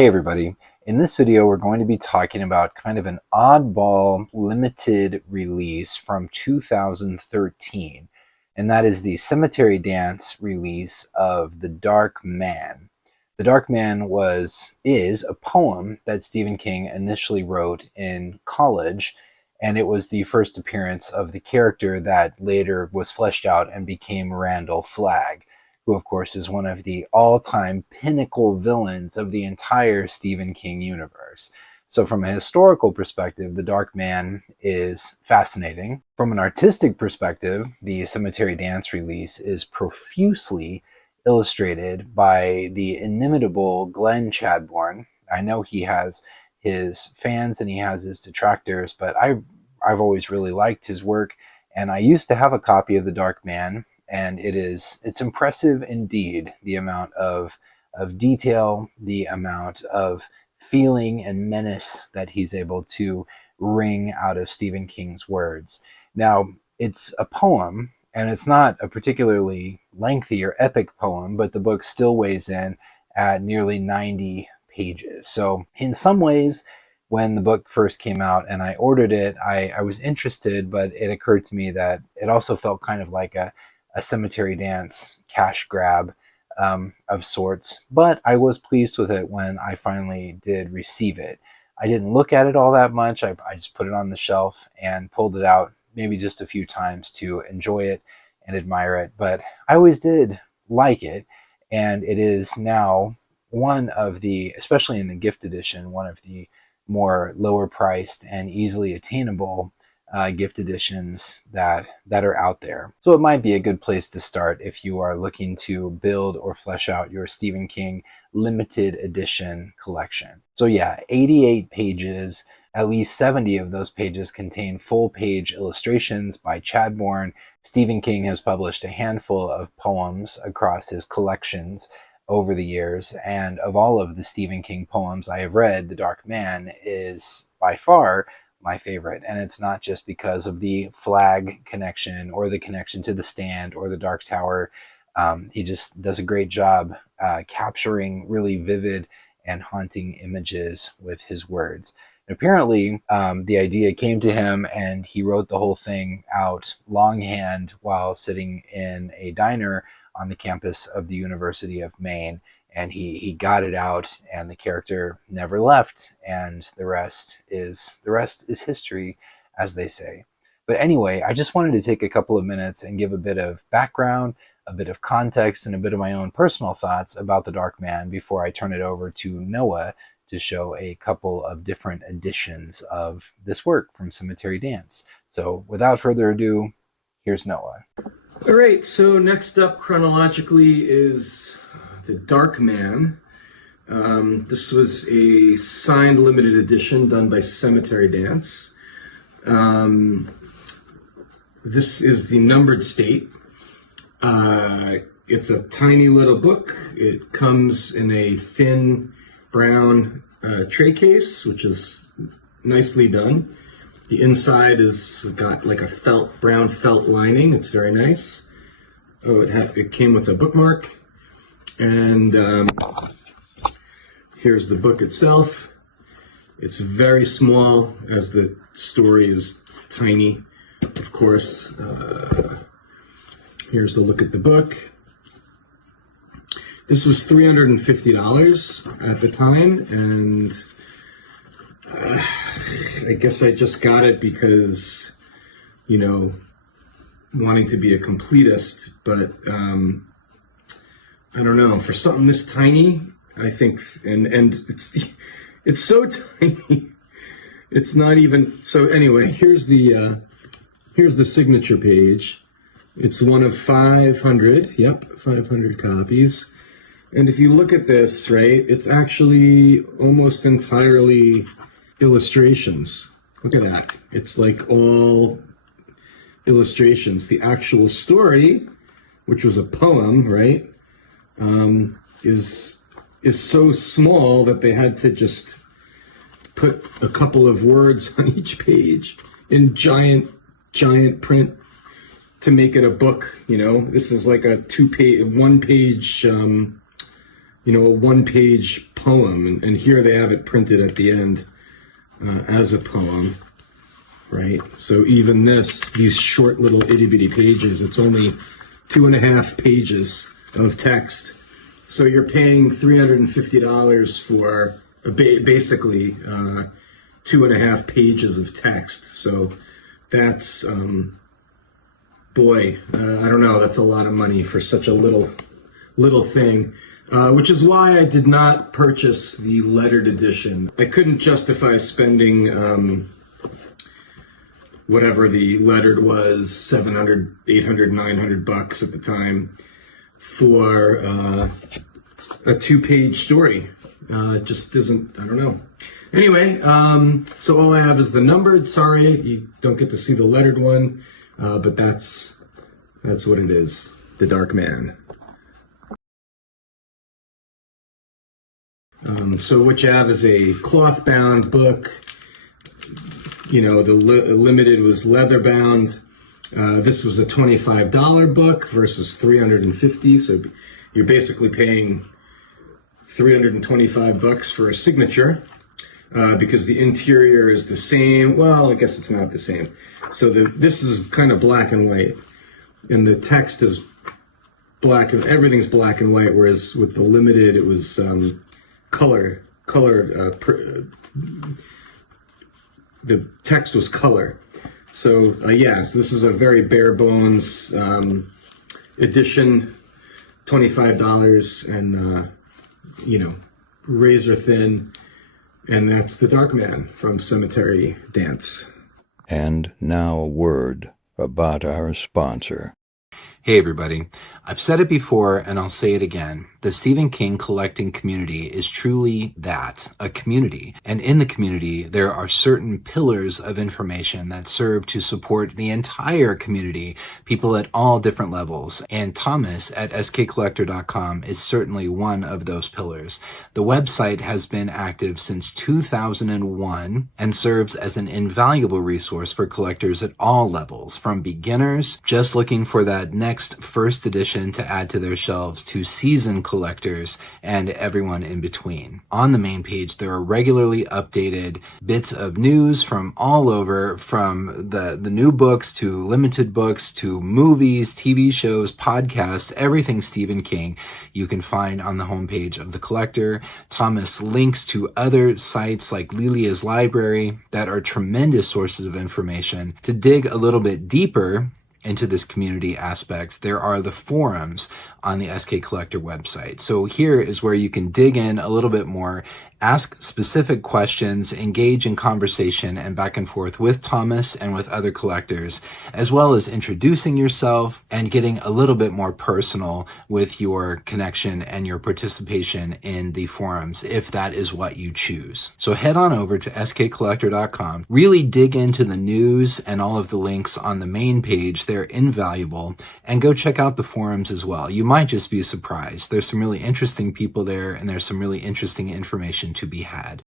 Hey everybody, in this video we're going to be talking about kind of an oddball limited release from 2013, and that is the Cemetery Dance release of The Dark Man. The Dark Man is a poem that Stephen King initially wrote in college, and it was the first appearance of the character that later was fleshed out and became Randall Flagg, who of course is one of the all-time pinnacle villains of the entire Stephen King universe. So from a historical perspective, The Dark Man is fascinating. From an artistic perspective, the Cemetery Dance release is profusely illustrated by the inimitable Glenn Chadbourne. I know he has his fans and he has his detractors, but I've always really liked his work, and I used to have a copy of The Dark Man, and it's impressive indeed, the amount of detail, the amount of feeling and menace that he's able to wring out of Stephen King's words. Now, it's a poem, and it's not a particularly lengthy or epic poem, but the book still weighs in at nearly 90 pages. So in some ways, when the book first came out and I ordered it, I was interested, but it occurred to me that it also felt kind of like a Cemetery Dance cash grab of sorts, but I was pleased with it when I finally did receive it. I didn't look at it all that much. I just put it on the shelf and pulled it out maybe just a few times to enjoy it and admire it, but I always did like it, and it is now one of the, especially in the gift edition, one of the more lower priced and easily attainable gift editions that are out there. So it might be a good place to start if you are looking to build or flesh out your Stephen King limited edition collection. So yeah, 88 pages. At least 70 of those pages contain full-page illustrations by Chadbourne. Stephen King has published a handful of poems across his collections over the years, and of all of the Stephen King poems I have read, The Dark Man is by far my favorite. And it's not just because of the Flagg connection or the connection to The Stand or The Dark Tower. He just does a great job capturing really vivid and haunting images with his words. And apparently, the idea came to him and he wrote the whole thing out longhand while sitting in a diner on the campus of the University of Maine. And he got it out, and the character never left, and the rest is history, as they say. But anyway, I just wanted to take a couple of minutes and give a bit of background, a bit of context, and a bit of my own personal thoughts about The Dark Man before I turn it over to Noah to show a couple of different editions of this work from Cemetery Dance. So without further ado, here's Noah. All right, so next up chronologically is The Dark Man. This was a signed limited edition done by Cemetery Dance. This is the numbered state. It's a tiny little book. It comes in a thin brown tray case, which is nicely done. The inside is got like a brown felt lining. It's very nice. Oh, it came with a bookmark. And here's the book itself. It's very small, as the story is tiny, of course. Here's the look at the book. This was $350 at the time, and I guess I just got it because, you know, wanting to be a completist, but I don't know, for something this tiny, I think, and it's so tiny, it's not even. So anyway, here's the signature page. It's one of 500. Yep, 500 copies. And if you look at this, right, it's actually almost entirely illustrations. Look at that. It's like all illustrations. The actual story, which was a poem, right, is so small that they had to just put a couple of words on each page in giant print to make it a book. You know, this is like a one page a one-page poem, and here they have it printed at the end as a poem, right? So even these short little itty-bitty pages, it's only 2.5 pages of text. So you're paying $350 for basically 2.5 pages of text. So that's, boy, I don't know, that's a lot of money for such a little thing. Which is why I did not purchase the lettered edition. I couldn't justify spending whatever the lettered was, $700, $800, $900 at the time, for a 2-page story. It just isn't, I don't know. Anyway, so all I have is the numbered. Sorry, you don't get to see the lettered one, but that's what it is, The Dark Man. So what you have is a cloth-bound book. The limited was leather-bound. This was a $25 book versus $350. So you're basically paying $325 for a signature because the interior is the same. Well, I guess it's not the same. So this is kind of black and white, and the text is black, and everything's black and white. Whereas with the limited, it was colored. The text was color. So yes, this is a very bare bones edition, $25, and razor thin, and that's The Dark Man from Cemetery Dance. And now a word about our sponsor. Hey everybody, I've said it before and I'll say it again. The Stephen King collecting community is truly that, a community. And in the community, there are certain pillars of information that serve to support the entire community, people at all different levels. And Thomas at skcollector.com is certainly one of those pillars. The website has been active since 2001 and serves as an invaluable resource for collectors at all levels, from beginners just looking for that next first edition to add to their shelves, to seasoned collectors and everyone in between. On the main page, there are regularly updated bits of news from all over, from the new books to limited books to movies, TV shows, podcasts, everything Stephen King you can find on the homepage of The Collector. Thomas links to other sites like Lilia's Library that are tremendous sources of information. To dig a little bit deeper into this community aspect, there are the forums on the SK Collector website. So here is where you can dig in a little bit more, ask specific questions, engage in conversation and back and forth with Thomas and with other collectors, as well as introducing yourself and getting a little bit more personal with your connection and your participation in the forums, if that is what you choose. So head on over to skcollector.com, really dig into the news and all of the links on the main page. They're invaluable, and go check out the forums as well. You might just be surprised. There's some really interesting people there, and there's some really interesting information to be had.